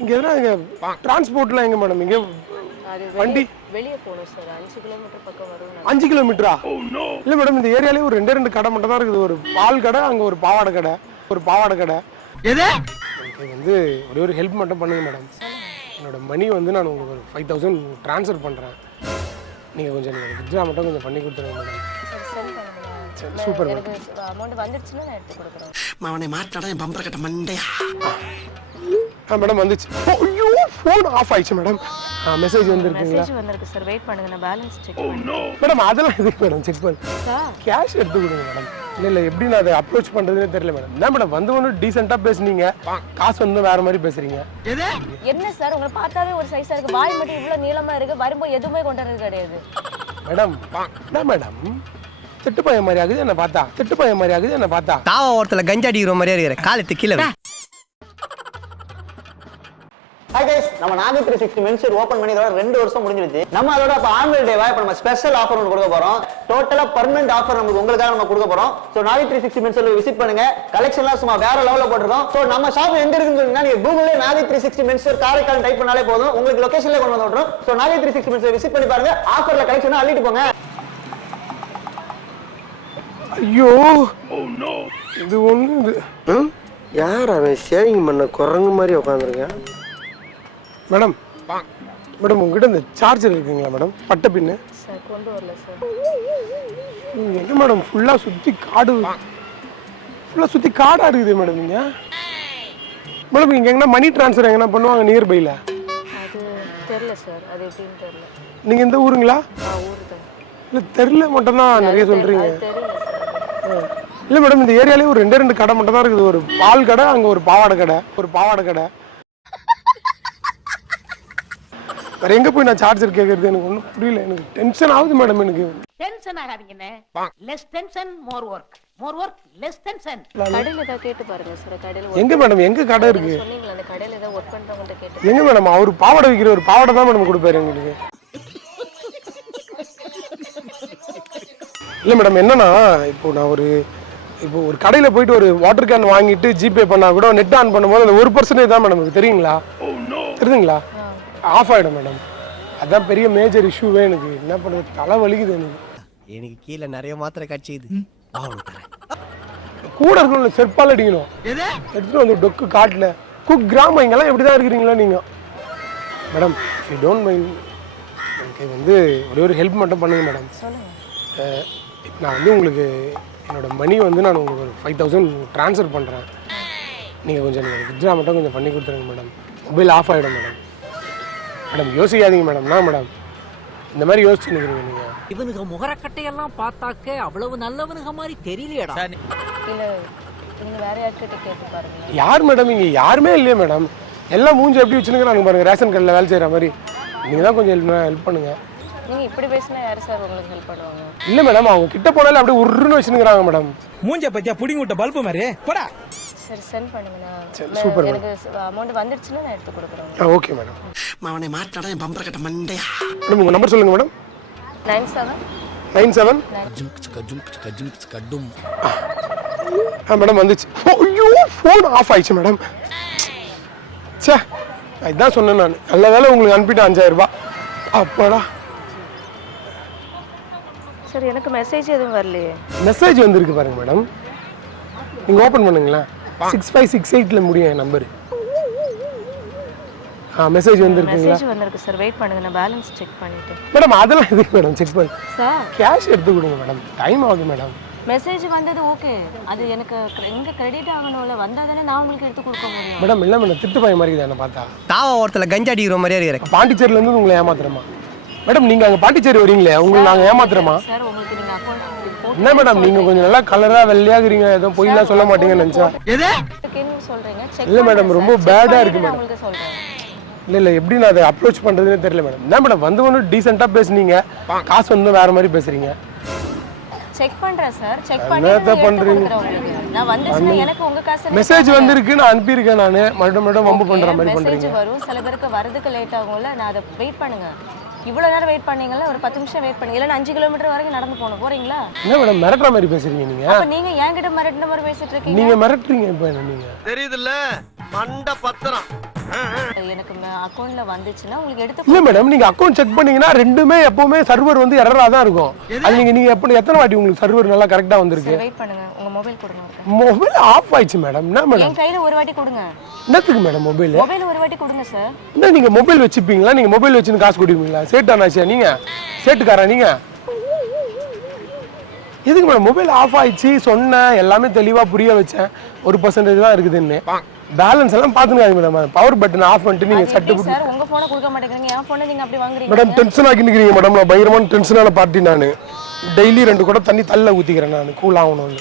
இங்கே எதனா இங்கே டிரான்ஸ்போர்ட்லாம் எங்கே மேடம் இங்கே வண்டி. வெளியே போகணும் சார் அஞ்சு கிலோமீட்டர் பக்கம் வரும் அஞ்சு கிலோமீட்டரா இல்லை மேடம் இந்த ஏரியாலே ஒரு ரெண்டே ரெண்டு கடை மட்டும் தான் இருக்குது. ஒரு பால் கடை அங்கே ஒரு பாவாடை கடை ஒரு பாவாடை கடை. எனக்கு வந்து ஒரே ஒரு ஹெல்ப் மட்டும் பண்ணுங்க மேடம் என்னோட மணி வந்து நான் உங்களுக்கு ஒரு ஃபைவ் தௌசண்ட் ட்ரான்ஸ்ஃபர் பண்ணுறேன் நீங்கள் கொஞ்சம் நீங்கள் வித்ரா மட்டும் கொஞ்சம் பண்ணி கொடுத்துருங்க மேடம் சூப்பர் மேடம் அமௌண்ட் வந்துடுச்சுன்னா நான் எடுத்து கொடுக்குறேன். அவனை மாட்டாடா என் பம்பர கட்ட மண்டையா? மேடம் வந்துச்சு. ஐயோ ஃபோன் ஆஃப் ஆயிடுச்சு மேடம் மெசேஜ் வந்துருக்குங்களா? மெசேஜ் வந்திருக்கு சார் வெயிட் பண்ணுங்க நான் பேலன்ஸ் செக் பண்ணுறேன் மேடம் அதெல்லாம் எதுக்கு மேடம் செக் பண்ணு. சார் கேஷ் எடுத்து கொடுங்க மேடம் இல்லை இல்லை எப்படி நான் அதை அப்ரோச் பண்ணுறதுனே தெரியல மேடம் என்ன மேடம் வந்து ஒன்று டீசெண்டாக பேசுனீங்க. காசு வந்து வேறு மாதிரி பேசுகிறீங்க என்ன சார் உங்களை பார்த்தாவே ஒரு சைஸா இருக்கு. வாய் மட்டும் இவ்வளவு நீளமா இருக்கு. வரும்போது எதுவுமே கொண்டு வரது கிடையாது. மேடம் என்ன மேடம் திட்டு பையன் மாதிரி ஆகுது என்ன பார்த்தா. திட்டு பையன் மாதிரி ஆகுது என்ன பார்த்தா. தாவ ஓரத்துல கஞ்சா அடிக்கிற மாதிரியா இருக்கிற. காலத்து கீழே. ஹாய் கைஸ் நம்ம நாகை த்ரீ சிக்ஸ்டி மென்ஷர் ஓப்பன் பண்ணி இதோட ரெண்டு வருஷம் முடிஞ்சிருச்சு நம்ம அதோட இப்போ ஆனுவல் டேவா இப்போ நம்ம ஸ்பெஷல் ஆஃபர் ஒன்று கொடுக்க போறோம். டோட்டலா பர்மனெண்ட் ஆஃபர் நமக்கு உங்களுக்காக நம்ம கொடுக்க போறோம். ஸோ நாகை த்ரீ சிக்ஸ்டி மென்ஷர் விசிட் பண்ணுங்க. கலெக்ஷன்லாம் சும்மா வேற லெவலில் போட்டிருக்கோம். ஸோ நம்ம ஷாப் எங்க இருக்குன்னு சொன்னீங்கன்னா நீங்க கூகுளே நாகை த்ரீ சிக்ஸ்டி மென்ஷர் காரைக்கால் டைப் பண்ணாலே போதும். உங்களுக்கு லொகேஷன்ல கொண்டு வந்து விட்டுரும். ஸோ நாகை த்ரீ சிக்ஸ்டி மென்ஷர் விசிட் பண்ணி பாருங்க. ஆஃபர்ல கலெக்ஷன் அள்ளிட்டு போங்க. ஐயோ! இது ஒன்று இது. யார் அவன் சேவிங் பண்ண குரங்கு மாதிரி உட்காந்துருக்கேன் மேடம் மேடம் உங்ககிட்ட இந்த சார்ஜர் இருக்குங்களா மேடம்? பட்டை பின்னு சார் கொண்டு வரல சார் நீங்கள் என்ன மேடம் ஃபுல்லாக சுற்றி காடு? ஃபுல்லாக சுற்றி காடாக இருக்குது மேடம் நீங்கள் மேடம் இங்கே எங்கன்னா மணி ட்ரான்ஸ்ஃபர் எங்கன்னா பண்ணுவாங்க நியர்பையில் அது தெரியல சார் அது எப்படின்னு தெரியல. நீங்கள் இந்த ஊருங்களா? ஆ ஊர் தான். இல்லை தெரில மட்டும்தான் நிறைய சொல்கிறீங்க இல்லை மேடம் இந்த ஏரியாலே ஒரு ரெண்டே ரெண்டு கடை மட்டும் தான் இருக்குது. ஒரு பால் கடை அங்கே ஒரு பாவாடை கடை ஒரு பாவாடை கடை. வேற எங்கே போய் நான் சார்ஜர் கேட்கறது எனக்கு ஒன்றும் புரியல. எனக்கு டென்ஷன் ஆகுது மேடம் எனக்கு. Tension ஆகாதீங்கண்ணே less tension more work more work less tension கடையில் ஏதாவது கேட்டு பாருங்க சார் கடையில் எங்கே மேடம் எங்கே கடை இருக்கு? சொன்னீங்களா அந்த கடையில் ஏதாவது ஒர்க் பண்றவங்கள்ட்ட கேட்டு. எங்க மேடம் அவர் பாவாடை விற்கிற ஒரு பாவாடை தான் மேடம் கொடுப்பாரு எங்களுக்கு. இல்லை மேடம் என்னன்னா இப்போ நான் ஒரு இப்போ ஒரு கடையில் போயிட்டு ஒரு வாட்டர் கேன் வாங்கிட்டு ஜிபே பண்ணா கூட நெட் ஆன் பண்ணும்போது அந்த ஒரு பர்சன்டேஜ் தான் மேடம் தெரியுங்களா? தெரியுதுங்களா? ஆஃப் ஆகிடும் மேடம் அதான் பெரிய மேஜர் இஷ்யூவே எனக்கு. என்ன பண்ணுறது தலை வலிக்குது எனக்கு. எனக்கு கீழே நிறைய மாத்திரை கட்சிது கூட இருக்கணும் செருப்பால் அடிக்கணும். எடுத்துட்டு வந்து டொக்கு காட்டில். குக் கிராமம் இங்கெல்லாம் எப்படி தான் இருக்கிறீங்களா நீங்கள் மேடம் யூ டோன்ட் மைண்ட் எனக்கு வந்து ஒரே ஒரு ஹெல்ப் மட்டும் பண்ணுங்க மேடம் நான் வந்து உங்களுக்கு என்னோட மணி வந்து நான் உங்களுக்கு ஒரு ஃபைவ் தௌசண்ட் ட்ரான்ஸ்ஃபர் பண்ணுறேன் நீங்கள் கொஞ்சம் நீங்கள் வித்ரா மட்டும் கொஞ்சம் பண்ணி கொடுத்துருங்க மேடம் மொபைல் ஆஃப் ஆகிடும் மேடம் மேடம் யோசிக்காதீங்க மேடம். என்ன மேடம் இந்த மாதிரி யோசிச்சு நிற்கிறீங்க நீங்கள் இவனுக்கு முகரக்கட்டையெல்லாம் பார்த்தாக்க அவ்வளவு நல்லவனுங்க மாதிரி தெரியலையடா. இல்ல நீங்க வேற யார்கிட்ட கேட்டு பாருங்க. யார் மேடம் இங்கே? யாருமே இல்லையே மேடம். எல்லாம் மூஞ்சி எப்படி வச்சுருக்கிறாங்க பாருங்க ரேஷன் கடையில் வேலை செய்கிற மாதிரி. நீங்கள் தான் கொஞ்சம் ஹெல்ப் ஹெல்ப் பண்ணுங்கள் நீங்க இப்படி பேசினா யாரு சார் உங்களுக்கு ஹெல்ப் பண்ணுவாங்க? இல்லை மேடம் அவங்க கிட்ட போனாலே அப்படியே உருன்னு வச்சுருக்கிறாங்க மேடம். மூஞ்ச பத்தியா புடிங்கி விட்ட பல்பு மாதிரி. போடா. சரி சென்ட் பண்ணுங்கண்ணா சூப்பர் எனக்கு அமௌண்ட் வந்துடுச்சுன்னா நான் எடுத்து கொடுக்குறேன். ஆ ஓகே மேடம். அவனை மாட்டாடா என் பம்பர கட்ட மண்டையா? மேடம் உங்கள் நம்பர் சொல்லுங்கள் madam. Nine seven nine seven ஆ மேடம் வந்துச்சு. ஐயோ ஃபோன் ஆஃப் ஆயிடுச்சு மேடம். சே இதான் சொன்னேன் நான். நல்ல வேலை உங்களுக்கு அனுப்பிட்டேன் அஞ்சாயிரம் ரூபாய். அப்பாடா. சார் எனக்கு மெசேஜ் எதுவும் வரலையே. மெசேஜ் வந்திருக்கு பாருங்க மேடம். நீங்கள் ஓப்பன் பண்ணுங்களேன். சிக்ஸ் ஃபைவ் சிக்ஸ் எயிட்டில் முடியும் என் நம்பர் ஆ மெசேஜ் வந்திருக்குங்களா? மெசேஜ் வந்திருக்கு சார் வெயிட் பண்ணுங்க நான் பேலன்ஸ் செக் பண்ணிட்டு. மேடம் அதெல்லாம் எதுக்கு மேடம் செக் பண்ணு சார் கேஷ் எடுத்து கொடுங்க மேடம் டைம் ஆகுது மேடம் மெசேஜ் வந்தது ஓகே அது எனக்கு எங்க கிரெடிட் ஆகணும்ல வந்தா தானே நான் உங்களுக்கு எடுத்து கொடுக்க முடியும். மேடம் இல்லை மேடம் திட்டு பையன் மாதிரி என்ன பார்த்தா? தாவ ஓரத்துல கஞ்சா அடிக்கிற மாதிரியா இருக்கிற பாண்டிச்சேரியிலேருந்து உங்களை ஏமாத்துறமா மேடம் நீங்கள் அங்கே பாண்டிச்சேரி வரீங்களே உங்களை நாங்கள் ஏமாத்துறோமா? சார் உங்களுக்கு நீங்க அக்கௌண்ட் என்ன மேடம் நீங்கள் கொஞ்சம் நல்லா கலராக வெள்ளையாகிறீங்க ஏதோ பொய்லாம் சொல்ல மாட்டீங்கன்னு நினச்சா. போட்டுருக்கேன்னு சொல்றீங்க. செக் இல்ல madam, ரொம்ப ஆ இருக்கு சொல்றேன். இல்லை இல்லை எப்படி நான் அதை அப்ரோச் பண்ணுறதுனே தெரியல மேடம் என்ன மேடம் வந்து ஒன்று டீசெண்டாக பேசுனீங்க. காசு வந்து வேறு மாதிரி பேசுகிறீங்க செக் பண்றேன் சார் செக் பண்ணி பண்றீங்க? பண்றீங்க நான் வந்துச்சுன்னா எனக்கு உங்க காசு மெசேஜ் வந்திருக்கு நான் அனுப்பியிருக்கேன் நான். மறுபடியும் மறுபடியும் வம்பு பண்ணுற மாதிரி மெசேஜ் பண்ணுறீங்க வரும். சில பேருக்கு வரதுக்கு லேட் ஆகும்ல. நான் அதை வெயிட் பண்ணுங்க. இவ்வளவு நேரம் வெயிட் பண்ணீங்கல்ல? ஒரு பத்து நிமிஷம் வெயிட் பண்ணுங்க. இல்லைன்னா அஞ்சு கிலோமீட்டர் வரைக்கும் நடந்து போகணும். போறீங்களா? என்ன மேடம் மிரட்டுற மாதிரி பேசுறீங்க நீங்கள் அப்ப நீங்க என்கிட்ட மிரட்டின மாதிரி பேசிட்டு இருக்கீங்க? நீங்கள் மிரட்டுறீங்க இப்போ என்ன நீங்கள் தெரியுதுல்ல? மண்ட பத்திரம் எனக்கு அக்கௌண்ட்ல வந்துச்சுன்னா உங்களுக்கு எடுத்து இல்ல மேடம் நீங்க அக்கௌண்ட் செக் பண்ணீங்கன்னா ரெண்டுமே எப்பவுமே சர்வர் வந்து எரரா தான் இருக்கும். அது நீங்க நீங்க எப்படி எத்தனை வாட்டி உங்களுக்கு சர்வர் நல்லா கரெக்டா வந்திருக்கு? வெயிட் பண்ணுங்க. உங்க மொபைல் கொடுங்க. மொபைல் ஆஃப் ஆயிடுச்சு மேடம் என்ன மேடம் என் கையில ஒரு வாட்டி கொடுங்க. என்னத்துக்கு மேடம் மொபைல் மொபைல் ஒரு வாட்டி கொடுங்க சார் என்ன நீங்க மொபைல் வச்சுப்பீங்களா? நீங்க மொபைல் வச்சுன்னு காசு கொடுப்பீங்களா? சேட்டானாச்சியா நீங்க? சேட்டுக்காரா நீங்க? எதுக்கு மேடம் மொபைல் ஆஃப் ஆயிடுச்சு சொன்னேன். எல்லாமே தெளிவா புரிய வச்சேன். ஒரு பர்சன்டேஜ் தான் இருக்குதுன்னு. பேலன்ஸ் எல்லாம் பாத்துக்காங்க மேடம். பவர் பட்டன் ஆஃப் பண்ணிட்டு நீங்க சட்டு சார் உங்க போனை கொடுக்க மாட்டேங்கிறீங்க. என் போனை நீங்க அப்படி வாங்குறீங்க. மேடம் டென்ஷன் ஆக்கி நிக்கிறீங்க மேடம். நான் பயங்கரமான டென்ஷனான பார்ட்டி நான். டெய்லி ரெண்டு கூட தண்ணி தள்ள ஊத்திக்கிறேன் நான். கூல் ஆகணும்னு.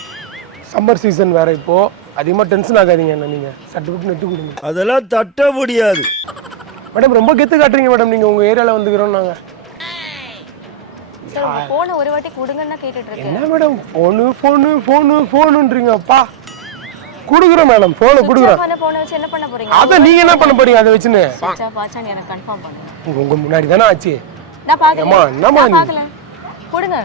சம்மர் சீசன் வேற இப்போ. அதிகமா டென்ஷன் ஆகாதீங்க என்ன நீங்க. சட்டு நெட்டு கொடுங்க. அதெல்லாம் தட்ட முடியாது. மேடம் ரொம்ப கெத்து காட்டுறீங்க மேடம். நீங்க உங்க ஏரியால வந்துக்கிறோம் நாங்க. சார் உங்க போனை ஒரு வாட்டி கொடுங்கன்னா கேட்டுட்டு இருக்கேன். என்ன மேடம்? ஃபோனு ஃபோனு ஃபோனு ஃபோனுன்றீங்க அப்பா கொடுக்குறேன். மேடம் போனை போறீங்க? அதை நீங்க என்ன பண்ண போறீங்க? அதை வச்சுன்னு. உங்க- முன்னாடி தானே ஆச்சு? பார்க்கல. கொடுங்க.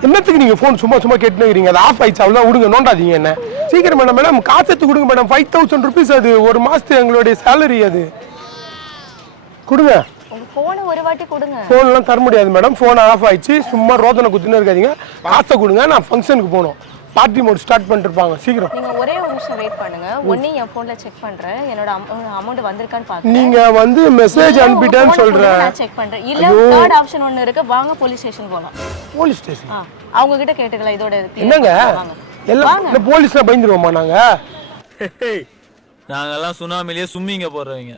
என்னத்துக்கு நீங்க ஃபோன் சும்மா சும்மா கேட்டுனுக்கிறீங்க அது ஆஃப் ஆயிடுச்சு. அவ்வளோ விடுங்க. நோண்டாதீங்க என்ன? சீக்கிரம் மேடம் மேடம் காசு எடுத்து கொடுங்க மேடம். ஃபைவ் தௌசண்ட் ருபீஸ் அது. ஒரு மாசத்து எங்களுடைய சேலரி அது. கொடுங்க. போனை ஒரு வாட்டி கொடுங்க. ஃபோன்லாம் தர முடியாது மேடம். ஃபோன் ஆஃப் ஆயிடுச்சு. சும்மா ரோதனை குத்துன்னு இருக்காதீங்க. காசை கொடுங்க. நான் ஃபங்க்ஷனுக்கு போகணும். பார்ட்டி மோட் ஸ்டார்ட் பண்ணிருப்பாங்க சீக்கிரம். நீங்க ஒரே ஒரு நிமிஷம் வெயிட் பண்ணுங்க. ஒண்ணே என் போன்ல செக் பண்றேன். என்னோட அமௌண்ட் வந்திருக்கான்னு பாக்குறேன். நீங்க வந்து மெசேஜ் அனுப்பிட்டேன்னு சொல்றேன். நான் செக் பண்றேன். இல்ல தேர்ட் ஆப்ஷன் ஒன்னு இருக்கு. வாங்க போலீஸ் ஸ்டேஷன் போலாம். போலீஸ் ஸ்டேஷன் அவங்க கிட்ட கேட்டுக்கலாம். இதோட என்னங்க? வாங்க. எல்லாம் இந்த போலீஸ்ல பயந்துருவோமா நாங்க? நாங்கெல்லாம் சுனாமிலேயே சும்மிங்க போடுறவங்க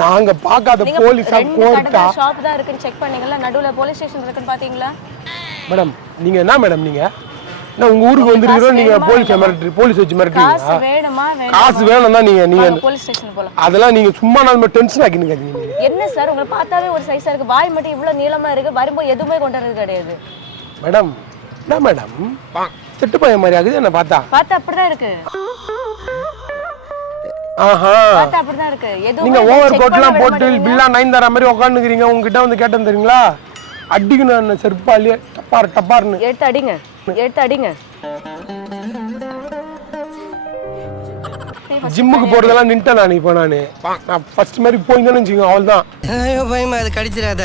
நாங்க பார்க்காத நீங்க போலீஸா கடை ஷாப் தான் இருக்குன்னு செக் பண்ணீங்களா நடுவுல போலீஸ் ஸ்டேஷன் இருக்குன்னு பாத்தீங்களா? மேடம் நீங்க என்ன மேடம் நீங்க? நான் உங்க ஊருக்கு வந்திருக்கிறோம் நீங்க போலீஸ் மிரட்டு போலீஸ் வச்சு வேணுமா காசு வேணுமா வேணும்? தான் நீங்க நீங்க போலீஸ் ஸ்டேஷன் போலாம். அதெல்லாம் நீங்க சும்மா நம்ம டென்ஷன் ஆக்கினுங்க நீங்க என்ன சார் உங்களை பார்த்தாவே ஒரு சைஸா இருக்கு. வாய் மட்டும் இவ்வளவு நீளமா இருக்கு. வரும்போது எதுவுமே கொண்டு வரது கிடையாது. மேடம் என்ன மேடம்? திட்டு பையன் மாதிரி ஆகுது என்ன பார்த்தா. பார்த்தா அப்படிதான் இருக்கு. ஆஹா. பார்த்தா அப்படிதான் இருக்கு. எதுவுமே நீங்க ஓவர் கோட்லாம் போட்டு. பில்லா நைன் தர மாதிரி உட்காந்துக்கிறீங்க உங்ககிட்ட வந்து கேட்டேன் தெரியுங்களா? அடிக்கணும் என்ன செருப்பாலியே டப்பார் டப்பார்னு எடுத்து அடிங்க. எடுத்து அடிங்க. ஜிம்முக்கு போறதெல்லாம் நின்ட்டேன் நான் இப்போ நான். நான் ஃபர்ஸ்ட் மாதிரி போயிருந்தேன்னு வச்சுக்கோங்க அவள் தான் ஐயோ பயமா அது கடிச்சிடாத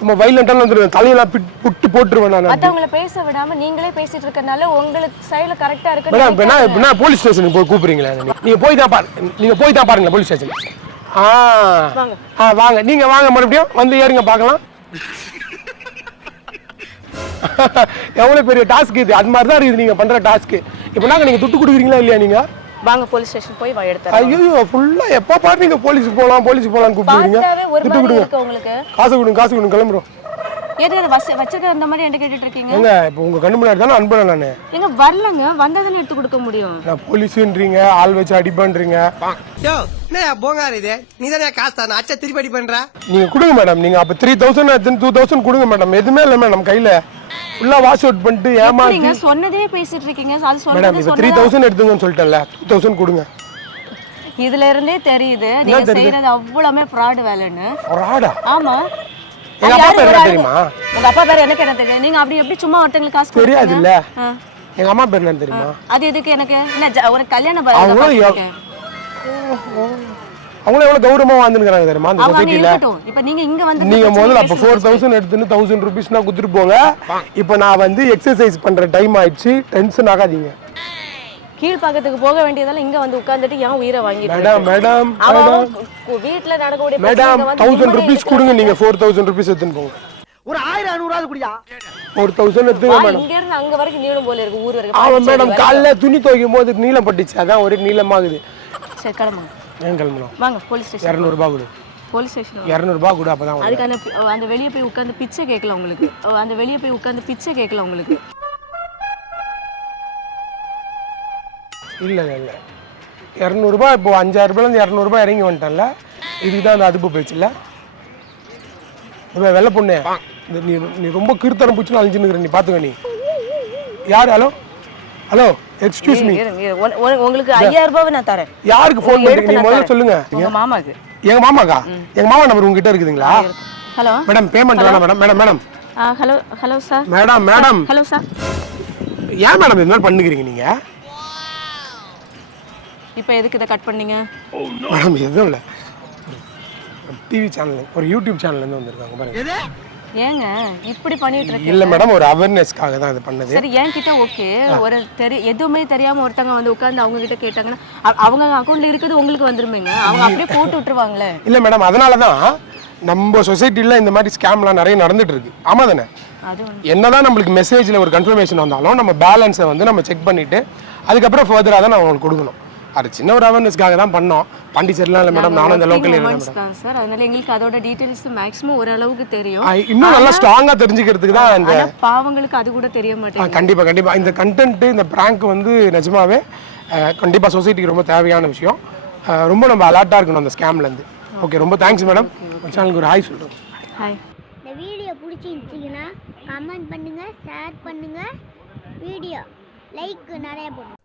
சும்மா வைலண்டாலும் வந்துடுவேன் தலையெல்லாம் பிட் புட்டு போட்டுருவேன் நான் மத்தவங்கள பேச விடாம நீங்களே பேசிட்டு இருக்கறனால உங்களுக்கு சைடுல கரெக்டா இருக்கு மேடம் இப்போ என்ன இப்போ என்ன போலீஸ் ஸ்டேஷனுக்கு போய் கூப்பிடுறீங்களா நீங்க? நீங்க போய் தான் பாரு நீங்க போய் தான் பாருங்க போலீஸ் ஸ்டேஷன் ஆ. ஆ வாங்க. நீங்க வாங்க மறுபடியும் வந்து ஏறுங்க பார்க்கலாம். எவ்வளவு பெரிய டாஸ்க் இது? அது மாதிரி தான் இருக்குது. நீங்க பண்ற டாஸ்க் இப்போ நாங்க நீங்க துட்டு கொடுக்குறீங்களா இல்லையா நீங்க? வாங்க போலீஸ் ஸ்டேஷன் போய் வா எடுத்து ஐயோ ஃபுல்லா எப்போ பாரு நீங்க போலீஸுக்கு போகலாம் போலீஸுக்கு போகலாம்னு கூப்பிடுறீங்க துட்டு கொடுங்க. உங்களுக்கு. காசு கொடுங்க காசு கொடுங்க கிளம்புறோம். எது அது வச்சு வச்சிருக்க அந்த மாதிரி என்கிட்ட கேட்டுட்டு இருக்கீங்க ஏங்க இப்போ உங்க கண்ணு முன்னாடி தானே அனுப்புறேன் நான். எங்க வரலங்க. வந்ததுன்னு எடுத்து கொடுக்க முடியும். நான் போலீஸுன்றீங்க ஆள் வச்சு அடிப்பேன்றீங்க யோ என்ன போங்காரு இது? நீ தானே காசு? தரணும் அச்சா திருப்பி அடி பண்ற? நீங்க கொடுங்க மேடம் நீங்க அப்ப த்ரீ தௌசண்ட் டூ தௌசண்ட் கொடுங்க மேடம் எதுவுமே இல்லை மேடம் கையில. ஃபுல்லா வாஷ் அவுட் பண்ணிட்டு ஏமாத்தி சொன்னதே பேசிட்டு இருக்கீங்க. அது மேடம் சொன்னது த்ரீ சொன்னதா? தௌசண்ட் எடுத்துங்கன்னு சொல்லிட்டேன்ல. டூ தௌசண்ட் கொடுங்க. இதுல இருந்தே தெரியுது நீங்க தெரியுது? செய்யறது அவ்வளவுமே ஃப்ராட் வேலைன்னு. ஆடா? ஆமா. எங்க அப்பா பேர் என்ன? தெரியுமா? உங்க அப்பா பேர் எனக்கு என்ன தெரியும்? நீங்க அப்படி எப்படி சும்மா ஒருத்தங்களுக்கு காசு? தெரியாதுல்ல. ஆ. எங்க அம்மா பேர் என்ன தெரியுமா? அது எதுக்கு எனக்கு? என்ன ஒரு கல்யாண அவங்களும் எவ்வளவு கௌரவமா வாழ்ந்துருக்காங்க தெரியுமா? அந்த சொசைட்டில இப்ப நீங்க இங்க வந்து நீங்க முதல்ல அப்ப பேசுறது ஃபோர் தௌசண்ட் எடுத்துன்னு தௌசண்ட் ருபீஸ்னா கொடுத்துட்டு போங்க. இப்போ நான் வந்து எக்ஸசைஸ் பண்ற டைம் ஆயிடுச்சு. டென்ஷன் ஆகாதீங்க. கீழ்பாக்கத்துக்கு போக வேண்டியதெல்லாம் இங்க வந்து உட்கார்ந்துட்டு ஏன் உயிரை வாங்கிட்டு மேடம்? மேடம் வீட்ல நடக்கக்கூடிய மேடம் தௌசண்ட் ருபீஸ் கொடுங்க. நீங்க ஃபோர் தௌசண்ட் ருபீஸ் எடுத்துன்னு போங்க. ஒரு ஆயிரம் ஐநூறாவது குடியா ஒரு தௌசண்ட் எடுத்துங்க மேடம் இங்க இருந்து அங்க வரைக்கும் நீளும் போல இருக்கு ஊர் வரைக்கும். ஆமா மேடம். காலைல துணி துவைக்கும் போது நீளம் பட்டுச்சு. அதான் ஒரே நீளமாகுது. சரி கிளம்புங்க. ஏன் கிளம்பணும் வாங்க போலீஸ் ஸ்டேஷன் இரநூறுபா கொடு. போலீஸ் ஸ்டேஷன் இரநூறுபா கொடு அப்பதான் வரும். அதுக்கான அந்த வெளியே போய் உட்கார்ந்து பிச்சை கேட்கல உங்களுக்கு. அந்த வெளியே போய் உட்கார்ந்து பிச்சை கேட்கல உங்களுக்கு. இல்ல இல்ல இல்ல. இரநூறுபா இப்போ அஞ்சாயிரம் ரூபாயிலேருந்து இரநூறுபா இறங்கி வந்துட்டேன்ல. இதுக்கு தான் அந்த அதுப்பு போயிடுச்சுல்ல. இவன் வெள்ளை பொண்ணு. நீ நீ ரொம்ப கிருத்தனம் பூச்சுன்னு அழிஞ்சுன்னு நீ பார்த்துக்க நீ. யார் ஹலோ? ஹலோ எக்ஸ்கியூஸ் மீ உங்களுக்கு ஐயாயிரம் ரூபாய் நான் தரேன். யாருக்கு ஃபோன் எடுத்து பண்ணுறீங்க? நீ நான் முதல்ல. சொல்லுங்க. உங்க மாமாக்கு. எங்க மாமாக்கா? எங்க மாமா நம்பர் உங்ககிட்ட இருக்குதுங்களா? ஹலோ. மேடம் பேமெண்ட் வேணாம் madam madam madam hello hello sir. Madam madam hello sir. ஏன் மேடம் இது மாதிரி பண்ணுகிறீங்க நீங்க? இப்போ எதுக்கு இதை கட் பண்ணீங்க? மேடம் எதுவும் இல்லை. டிவி சேனல் ஒரு யூடியூப் சேனல்லேருந்து வந்திருக்காங்க பாருங்க. ஏங்க இப்படி பண்ணிட்டு இருக்கீங்க? இல்லை மேடம் ஒரு அவேர்னஸ்க்காக தான் இது பண்ணது. சரி என்கிட்ட ஓகே. ஒரு தெரி எதுவுமே தெரியாம ஒருத்தங்க வந்து உட்கார்ந்து அவங்க கிட்ட கேட்டாங்கன்னா அவங்க அக்கௌண்ட்ல இருக்கிறது உங்களுக்கு வந்துருமேங்க. அவங்க அப்படியே போட்டு விட்டுருவாங்களே. இல்லை மேடம் அதனால தான் நம்ம சொசைட்டியில் இந்த மாதிரி ஸ்கேம்லாம் நிறைய நடந்துட்டு இருக்கு. ஆமாம் தானே. என்னதான் நம்மளுக்கு மெசேஜில் ஒரு கன்ஃபர்மேஷன் வந்தாலும் நம்ம பேலன்ஸை வந்து நம்ம செக் பண்ணிட்டு அதுக்கப்புறம் ஃபர்தராக தான் நான் உங்களுக்கு கொடுக்கணும். அது சின்ன ஒரு அவேர்னஸ்க்காக தான் பண்ணோம். பாண்டிச்சேரிலாம் இல்லை மேடம் நானும் இந்த லோக்கல் தான் சார் அதனால எங்களுக்கு அதோட டீடைல்ஸ் மேக்ஸிமம் ஓரளவுக்கு தெரியும். இன்னும் நல்லா ஸ்ட்ராங்காக தெரிஞ்சுக்கிறதுக்கு தான் இந்த ஆனா பாவங்களுக்கு அது கூட தெரிய மாட்டேங்குது. கண்டிப்பா கண்டிப்பா. இந்த கண்டென்ட் இந்த prank வந்து நிஜமாவே அஹ், கண்டிப்பா சொசைட்டிக்கு ரொம்ப தேவையான விஷயம். ரொம்ப நம்ம அலர்ட்டாக இருக்கணும் அந்த ஸ்கேம்ல இருந்து. ஓகே ரொம்ப தேங்க்ஸ் மேடம் சேனலுக்கு ஒரு ஹாய் சொல்கிறோம் ஹாய் இந்த வீடியோ பிடிச்சிருந்துச்சிங்கன்னா கமெண்ட் பண்ணுங்கள் ஷேர் பண்ணுங்கள் வீடியோ லைக் நிறைய போடுங்க.